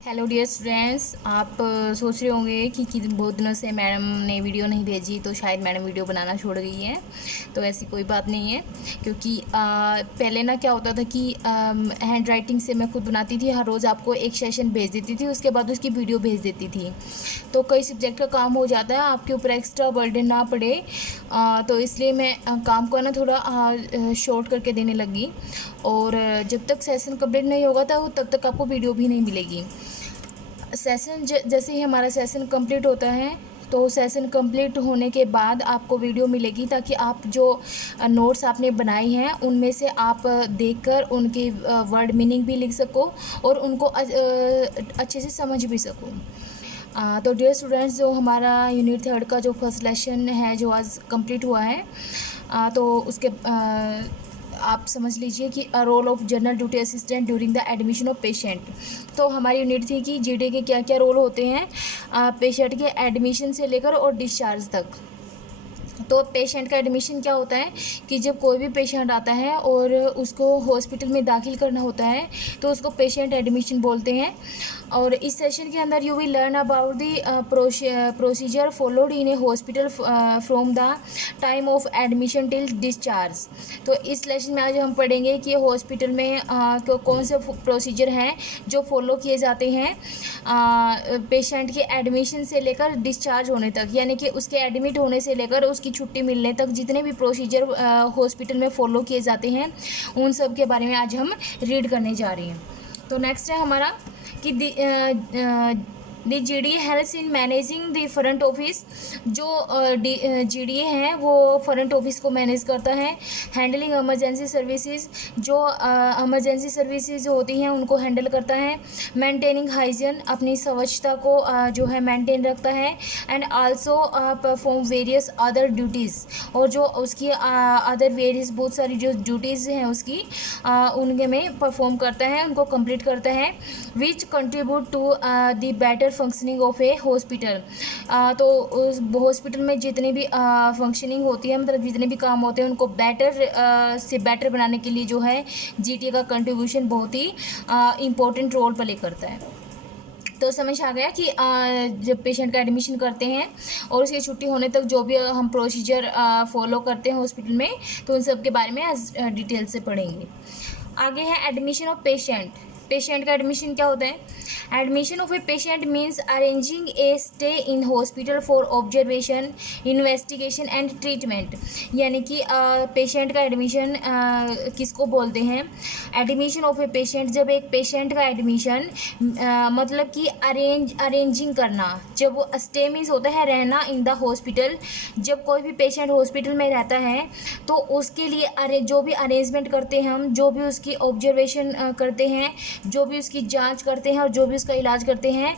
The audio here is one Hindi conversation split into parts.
हेलो डियर स्टूडेंट्स, आप सोच रहे होंगे कि बहुत दिनों से मैडम ने वीडियो नहीं भेजी तो शायद मैडम वीडियो बनाना छोड़ गई है। तो ऐसी कोई बात नहीं है, क्योंकि पहले ना क्या होता था कि हैंड राइटिंग से मैं खुद बनाती थी। हर रोज़ आपको एक सेशन भेज देती थी, उसके बाद उसकी वीडियो भेज देती थी। तो कई सब्जेक्ट का काम हो जाता है, आपके ऊपर एक्स्ट्रा बर्डन ना पड़े। तो इसलिए मैं काम को ना थोड़ा शॉर्ट करके देने लगी। और जब तक सेशन कंप्लीट नहीं होगा तो तब तक आपको वीडियो भी नहीं मिलेगी। सेशन जैसे ही हमारा सेशन कंप्लीट होता है तो सेशन कंप्लीट होने के बाद आपको वीडियो मिलेगी, ताकि आप जो नोट्स आपने बनाए हैं उनमें से आप देखकर उनके वर्ड मीनिंग भी लिख सको और उनको अच्छे से समझ भी सको। तो डियर स्टूडेंट्स, जो हमारा यूनिट 3 का जो फर्स्ट लेसन है जो आज कंप्लीट हुआ है, तो उसके आप समझ लीजिए कि role of general duty assistant during the admission of patient. तो हमारी यूनिट थी कि जीडी के क्या क्या रोल होते हैं पेशेंट के एडमिशन से लेकर और डिस्चार्ज तक। तो पेशेंट का एडमिशन क्या होता है कि जब कोई भी पेशेंट आता है और उसको हॉस्पिटल में दाखिल करना होता है तो उसको पेशेंट एडमिशन बोलते हैं। और इस सेशन के अंदर you will learn about the procedure followed in A hospital from the time of admission till discharge. तो इस लेसन में आज हम पढ़ेंगे कि हॉस्पिटल में कौन से प्रोसीजर हैं जो फॉलो किए जाते हैं पेशेंट के एडमिशन से लेकर डिस्चार्ज होने तक, यानी कि उसके एडमिट होने से लेकर उसकी छुट्टी मिलने तक जितने भी प्रोसीजर हॉस्पिटल में फॉलो किए जाते हैं उन सब के बारे में आज हम रीड करने जा रहे हैं। तो नेक्स्ट है हमारा कि the G D helps in managing the front office. जो जी डी है वो फ्रंट ऑफिस को मैनेज करता है। हैंडलिंग एमरजेंसी सर्विसेज, जो एमरजेंसी सर्विसेज होती हैं उनको हैंडल करता है। मेंटेनिंग हाइजीन, अपनी स्वच्छता को जो है मेंटेन रखता है। And also perform various other duties, और जो उसकी अदर वेरियस बहुत सारी जो ड्यूटीज़ हैं उसकी उनके में परफॉर्म करता है, उनको कंप्लीट करता है। Which contribute to the better functioning of a hospital. तो उस हॉस्पिटल में जितनी भी फंक्शनिंग होती है, मतलब जितने भी काम होते हैं उनको बेटर से बेटर बनाने के लिए जो है जीटीए का कंट्रीब्यूशन बहुत ही इम्पोर्टेंट रोल प्ले करता है। तो समझ आ गया कि जब पेशेंट का एडमिशन करते हैं और उसकी छुट्टी होने तक जो भी हम प्रोसीजर फॉलो करते हैं हॉस्पिटल में, तो उन सब के बारे में आज डिटेल से पढ़ेंगे। आगे है एडमिशन ऑफ पेशेंट। पेशेंट का एडमिशन क्या होता है? Admission of a patient means arranging A stay in hospital for observation, investigation and treatment. यानी कि पेशेंट का एडमिशन किसको बोलते हैं? एडमिशन ऑफ ए पेशेंट, जब एक पेशेंट का एडमिशन मतलब कि अरेंजिंग करना। जब वो स्टे मीन्स होता है रहना इन द हॉस्पिटल। जब कोई भी पेशेंट हॉस्पिटल में रहता है तो उसके लिए जो भी अरेंजमेंट करते हैं हम, जो भी उसकी ऑब्जर्वेशन करते हैं, जो भी उसकी जांच करते हैं और जो भी उसका इलाज करते हैं,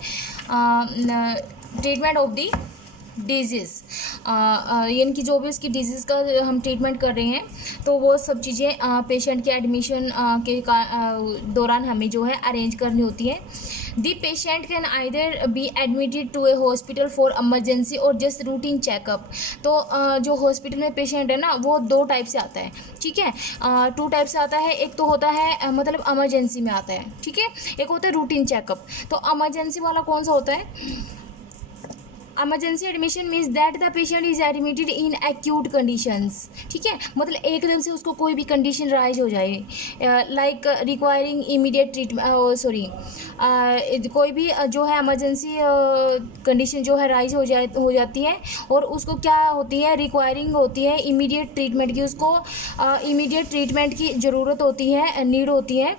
ट्रीटमेंट ऑफ दी डिजीज़, यानी कि जो भी उसकी डिजीज़ का हम ट्रीटमेंट कर रहे हैं, तो वो सब चीज़ें पेशेंट के एडमिशन के दौरान हमें जो है अरेंज करनी होती है। The patient can either be admitted to a hospital for emergency और जस्ट रूटीन चेकअप। तो जो हॉस्पिटल में पेशेंट है ना वो दो टाइप से आता है, ठीक है। टू टाइप से आता है। एक तो होता है मतलब एमरजेंसी में आता है, ठीक है। एक होता है रूटीन चेकअप। तो एमरजेंसी वाला कौन सा होता है? Emergency admission means that the patient is admitted in acute conditions, ठीक है। मतलब एकदम से उसको कोई भी कंडीशन राइज हो जाए, लाइक रिक्वायरिंग इमीडिएट ट्रीटमेंट, कोई भी जो है एमरजेंसी कंडीशन जो है राइज हो जाती है और उसको क्या होती है, रिक्वायरिंग होती है इमीडिएट ट्रीटमेंट की। उसको इमीडिएट ट्रीटमेंट की ज़रूरत होती है, नीड होती है।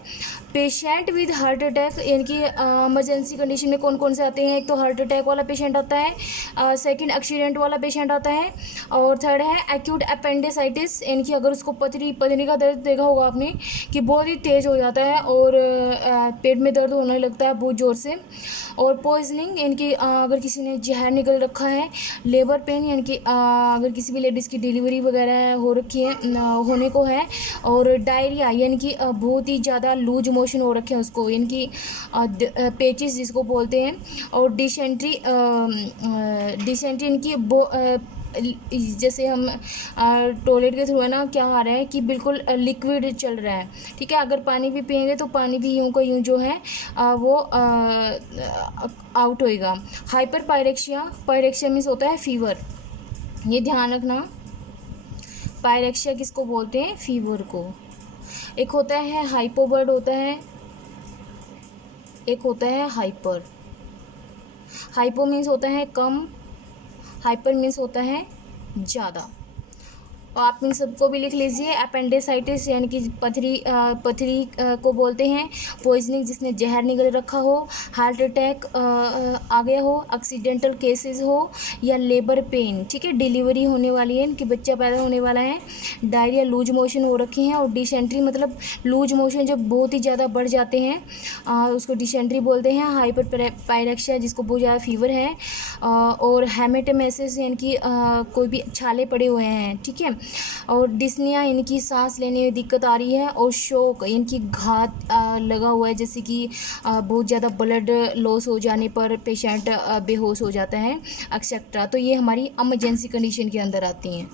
पेशेंट विद हार्ट अटैक, यानी कि एमरजेंसी कंडीशन में कौन कौन से आते हैं? एक तो हार्ट अटैक वाला पेशेंट आता है, सेकंड एक्सीडेंट वाला पेशेंट आता है, और थर्ड है एक्यूट अपेंडिसाइटिस, यानी कि अगर उसको पथरी का दर्द देखा होगा आपने कि बहुत ही तेज़ हो जाता है और पेट में दर्द होने लगता है बहुत ज़ोर से। और पॉइजनिंग, यानी कि अगर किसी ने जहर निकल रखा है। लेबर पेन, यानी कि अगर किसी भी लेडीज़ की डिलीवरी वगैरह हो रखी है, होने को है। और डायरिया, यानी कि बहुत ही ज़्यादा लूज मोशन हो रखे हैं उसको, यानी कि पेचिस जिसको बोलते हैं। और डिसेंट्री, इनकी जैसे हम टॉयलेट के थ्रू है ना, क्या आ रहा है कि बिल्कुल लिक्विड चल रहा है, ठीक है। अगर पानी भी पिएंगे तो पानी भी यूं का यूं जो है वो आउट होएगा। हाइपर पायरेक्शिया, पायरेक्शिया मीन्स होता है फीवर, ये ध्यान रखना। पायरेक्शिया किसको बोलते हैं? फीवर को। एक होता है हाइपोबर्ड होता है, एक होता है हाइपर। हाइपो मीन्स होता है कम, हाइपर मीन्स होता है ज़्यादा। और आप इन सबको भी लिख लीजिए। अपेंडिसाइटिस यानी कि पथरी को बोलते हैं। पॉइजनिंग, जिसने जहर निगल रखा हो। हार्ट अटैक आ गया हो, एक्सीडेंटल केसेस हो, या लेबर पेन, ठीक है, डिलीवरी होने वाली है, इनकी बच्चा पैदा होने वाला है। डायरिया, लूज मोशन हो रखे हैं। और डिसेंट्री मतलब लूज मोशन जब बहुत ही ज़्यादा बढ़ जाते हैं उसको डिसेंट्री बोलते हैं। हाइपर पायरेक्शिया जिसको बहुत ज़्यादा फीवर है। और हेमेटोमेसिस यानी कि कोई भी छाले पड़े हुए हैं, ठीक है। और डिस्निया इनकी सांस लेने में दिक्कत आ रही है। और शोक इनकी घात लगा हुआ है, जैसे कि बहुत ज़्यादा ब्लड लॉस हो जाने पर पेशेंट बेहोश हो जाता है एक्सेट्रा। तो ये हमारी इमरजेंसी कंडीशन के अंदर आती हैं।